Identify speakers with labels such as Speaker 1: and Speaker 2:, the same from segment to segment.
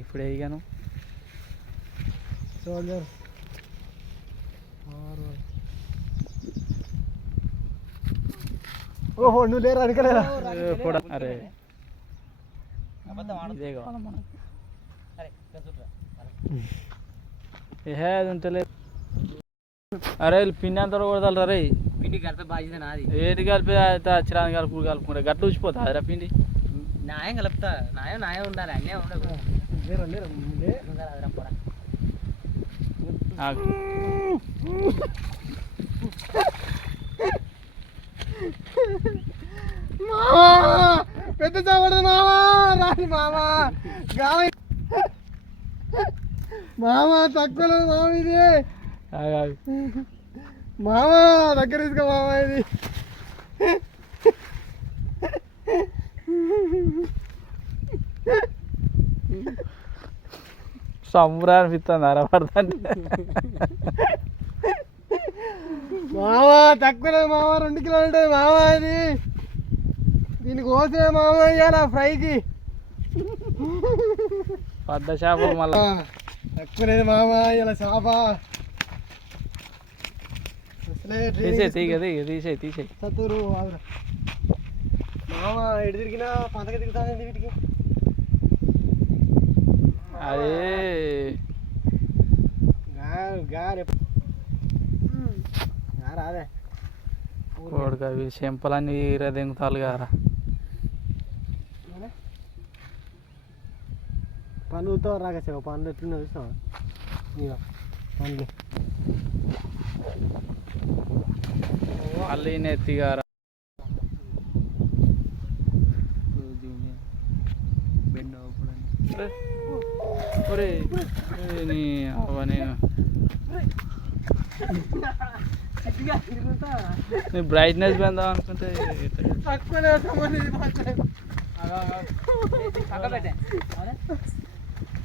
Speaker 1: ఇప్పుడు వేయగాను
Speaker 2: సోల్జర్ ఓహో నువ్వు లేరు? అనుకోలేదా
Speaker 1: అరే. ఇదే కావాలి మనకు. ఏహే అది ఉంటలేదు అరే పిన్ని అంతా కొడతారు రే
Speaker 3: పిండి కలిపే బాధ్యత నాది.
Speaker 1: ఏది కలిపి అచ్చిరాని కలుపు కలుపుకుంటే. గట్ల ఊసిపోతా అదిరా పిండి.
Speaker 3: న్యాయం కలుపుతా. న్యాయం న్యాయం ఉండాలి అన్యాయం ఉండదు
Speaker 2: పెద్ద చావడదు మామా రాని మామా గాలి మామా తక్కువ మామ ఇది. మామా దగ్గర తీసుకో మామా ఇది.
Speaker 1: సంబరా అనిపిస్తుంది అరపడుతుంది
Speaker 2: మామా తక్కువ మామా రెండు కిలోలు ఉంటుంది మామా ఇది. దీనికి కోసే మామ ఇయ్యాల ఫ్రైకి.
Speaker 1: పెద్ద చేపలు మళ్ళా.
Speaker 2: తక్కువ లేదు మామ ఇలా చేప.
Speaker 1: తీసే తీగ తీగ తీసే తీసే
Speaker 2: ఆవురా. మామ ఎటు తిరిగినా పంతక తిరుగుతానండి వీటికి.
Speaker 1: అదే.
Speaker 2: గారు గారు గారాదే.
Speaker 1: కొడుక అవి చెంపలన్నీ ఈర దెంగుతాలు కారా
Speaker 2: పండుతో రాకేసావు పండు ఎట్లున్నా చూసినావా ఇక పండ్లు
Speaker 1: మళ్ళీ నెత్తిగారా ఒరే నీ అవన్నీ నీ బ్రైట్నెస్ పెందాం అనుకుంటే
Speaker 2: తక్కువనే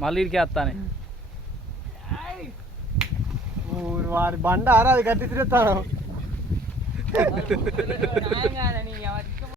Speaker 1: మళ్ళీ
Speaker 2: ఊరు వారి బండ అది గట్టి